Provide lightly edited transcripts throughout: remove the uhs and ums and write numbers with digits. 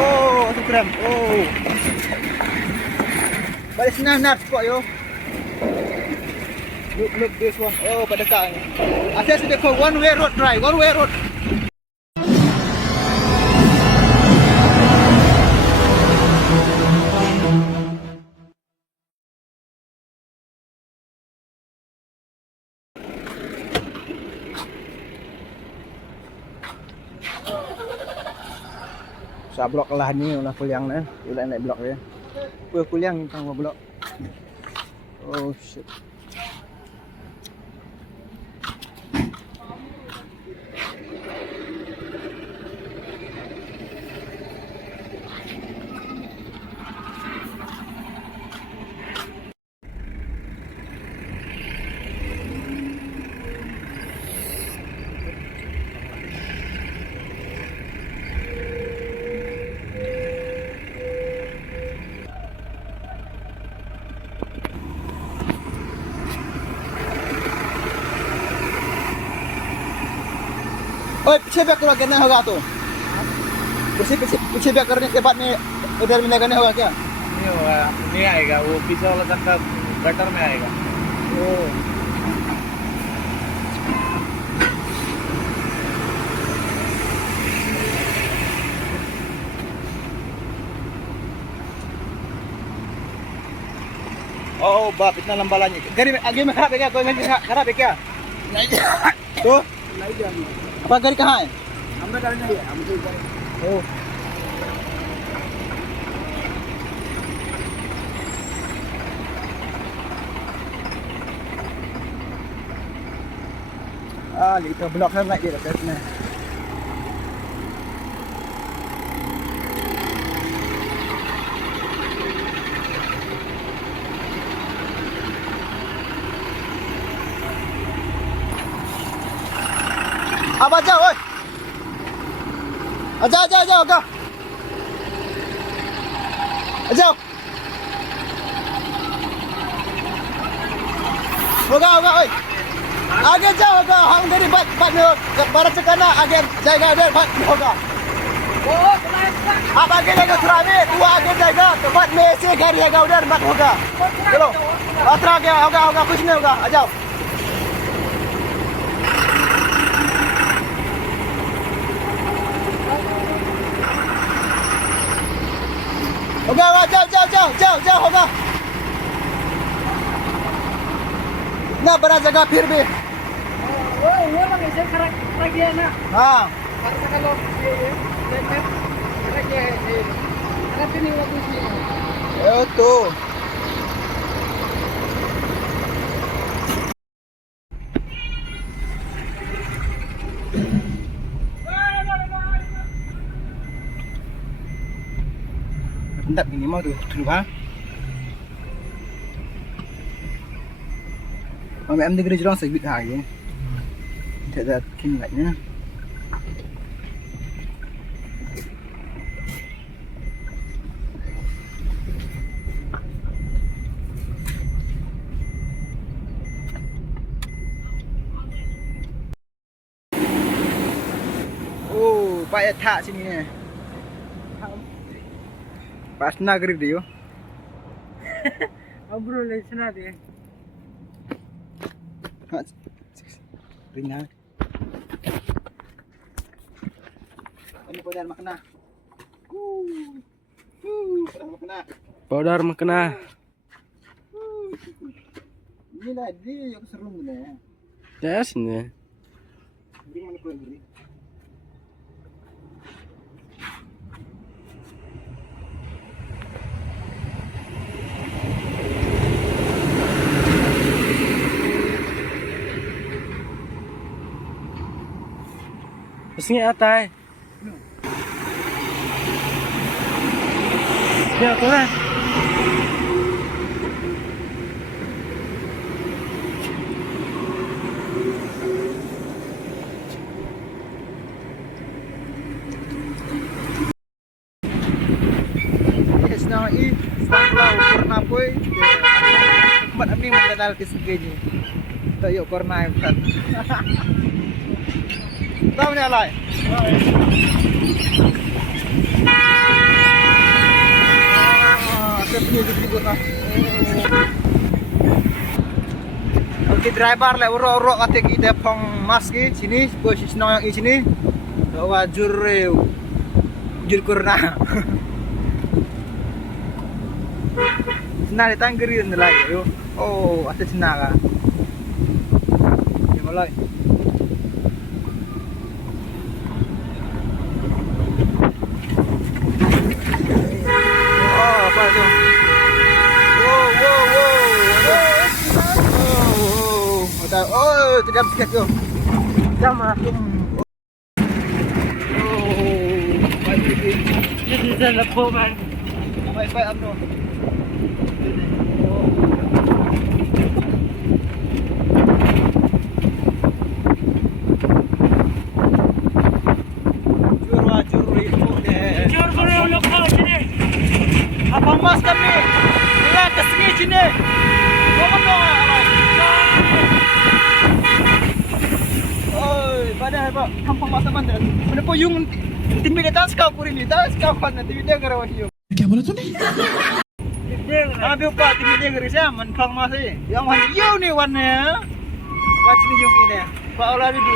Oh, 1 gram. Oh. Balik senang nak spot yo. Look this one. Oh, pada dekat ni. Asyik dia call one way road drive. One way road. Sa blok lah ni ulah kuliang na. Ulah naik blok dia. Apa kuliang tang blok. Oh shit. ओए पीछे बैक करो करना होगा तो पीछे बैक करने के बाद में इधर में लगाने होगा क्या नहीं होगा, नहीं आएगा वो पीछे वाला चक्का गटर में आएगा। ओ बाप इतना लंबा लाइन गाड़ी में आगे में खराब है क्या कोई में खराब है क्या नहीं तो नहीं जानी apa गाड़ी कहाँ है हमें गाड़ी नहीं है हमको ओ itu blok kan naik di atas sana. अब आजा ओए आजा आजा आजा होगा आजा होगा होगा ओए आगे जाओ होगा हम गरी बात में बारह चक्का आगे जाएगा उधर बात होगा आप आगे जाएगा थोड़ा में तू आगे जाएगा तो बाद में ऐसे घर रहेगा उधर मत होगा चलो अतरा गया होगा होगा कुछ नहीं होगा आ जाओ होगा जाओ जाओ जाओ जाओ जाओ होगा ना बड़ा जगह फिर भी वो लगे से खड़ा गया ना। हाँ kalau ini bagusnya. Itu. Hendak ini mau tuh bang. Mà em đi cái đó sẽ bị hại vậy. Thật ra kinh lạnh nhá. Oh, pakai tak sini ni. Pas nagri dia. Bro, lesna dia. Ringan. Ini powder makna. Makna. Powder makna. Ini lah dia yang seru ni. Yes ni. Beri mana kau beri. Pusing atai. Ya, tuan. Yes, now eat. Sampai pernah pun. Tempat kami mengenal kesukaan. Tahu pernah kan. Tahu ni alai. Saya punya juga kan. Oke, driver lah urok-urok kata kita pong mas ki sini, posisi yang di sini. Bawa jur kurna. Senang datang gerin lagi yo. Oh, ada senang ah. Ya mulai. Oh, apa itu? Oh, tidak bisa yo. Jam langsung. This is a lepo man. Baik-baik amno. Jor bro lepo sini. Abang mas kami. Lihat ke sini sini. Bangun dong. Oi, pada apa? Kampung masa mana? Mana puyung timbi dia tas kau kurin dia tas kau kan timbi dia garawa hiu. क्या बोला तूने? Abi upa timbi dia garis ya man kang mas eh. Yang wan hiu ni warna. Baca ni yung ini. Pak olah dulu.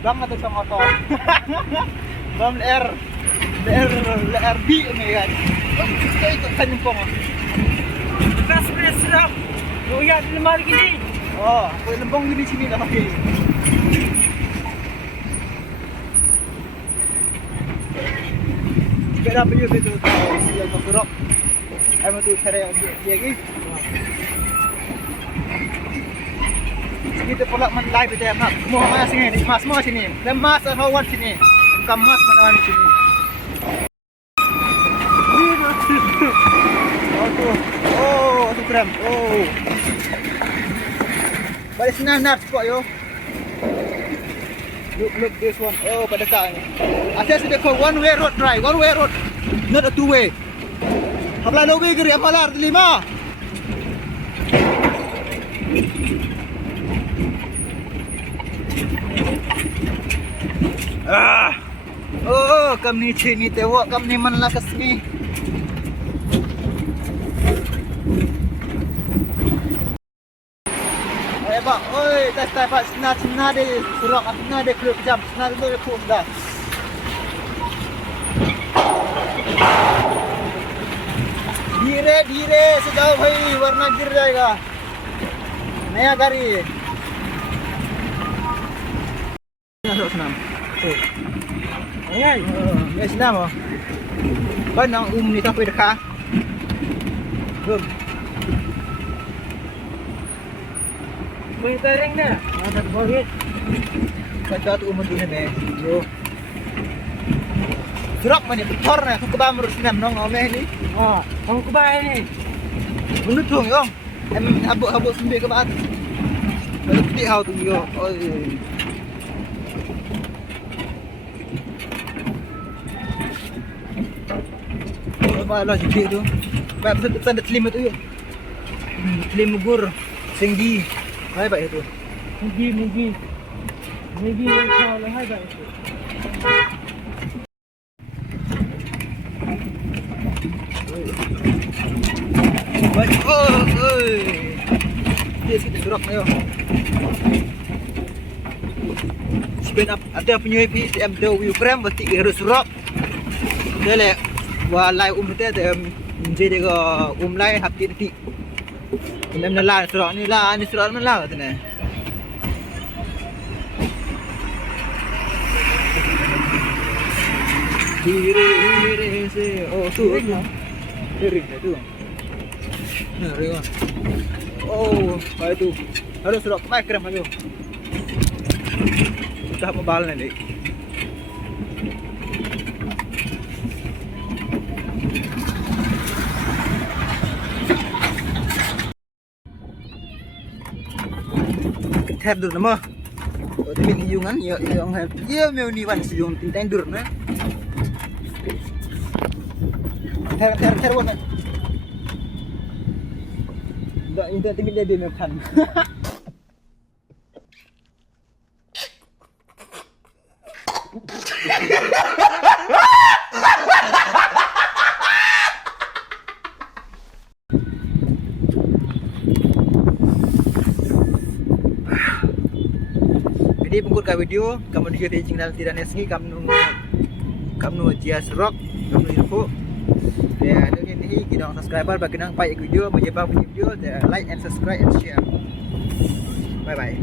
Bang atau sama motor. Bang LRB ini kan. Kita ikut Tanjung. Kas serap. Oh ya, lemari gini. Oh, aku lembong di sini dah pakai. Kira apa itu tu? Sial masuk. Aku tu cari dia lagi. Kita pula men live dia mak. Semua mana sini? Mas semua sini. Lemas kawan sini. Kamas mana di sini. Oh, tu kram. Oh. Balik senar spot yo. Look this one. Oh, pada kat ni. Asal sudah kau one way road drive, one way road. Not a two way. Habla logi kiri amalar 5. Oh, kam ni sini tewak kam ni man lah kesini. Eh pak, oi, tas pak senar de surak senar de klub jam senar tu pun dah. धीरे से जाओ भाई वरना गिर जाएगा नया गाड़ी है Nggak senang oh. Kan nang ni sampai dekat. Belum. Monitoring na. Ada boleh. Baca tu tu ni. Yo. Surak mana betor na aku ba merus nam nong omeh ni. Oh, kamu kebaik ni. Menut dong yo. Em habuk sembe ke baat. Kalau putih hau tu yo. Oi. Malah jadi tu. Baik betul ada telim tu. Telim mugur, senggi. Hai baik itu. Mugi. Kalau hai baik itu. Baik. Oi. Dia sikit surak ayo. Spin up ada punya PCM do view frame berarti harus surak. Dia le và lại thế thì dễ để có lại hấp dẫn thì em là sữa như là anh sữa nó là thế này đi se oh tu ring tu nah ring oh baik tu harus sữa mai krem aja dah mau bal nih Thép được lắm mà Tapi hiyungan yang mau ni wan siyung tintang dur na. Ter wan. Enggak itu timit dia mau kan. Jadi pengikut ka video kamu juga di channel tidak nesgi kamu jias rock kamu info ya ini kita subscriber bagi nang pai video menjebak video like and subscribe and share. Bye bye.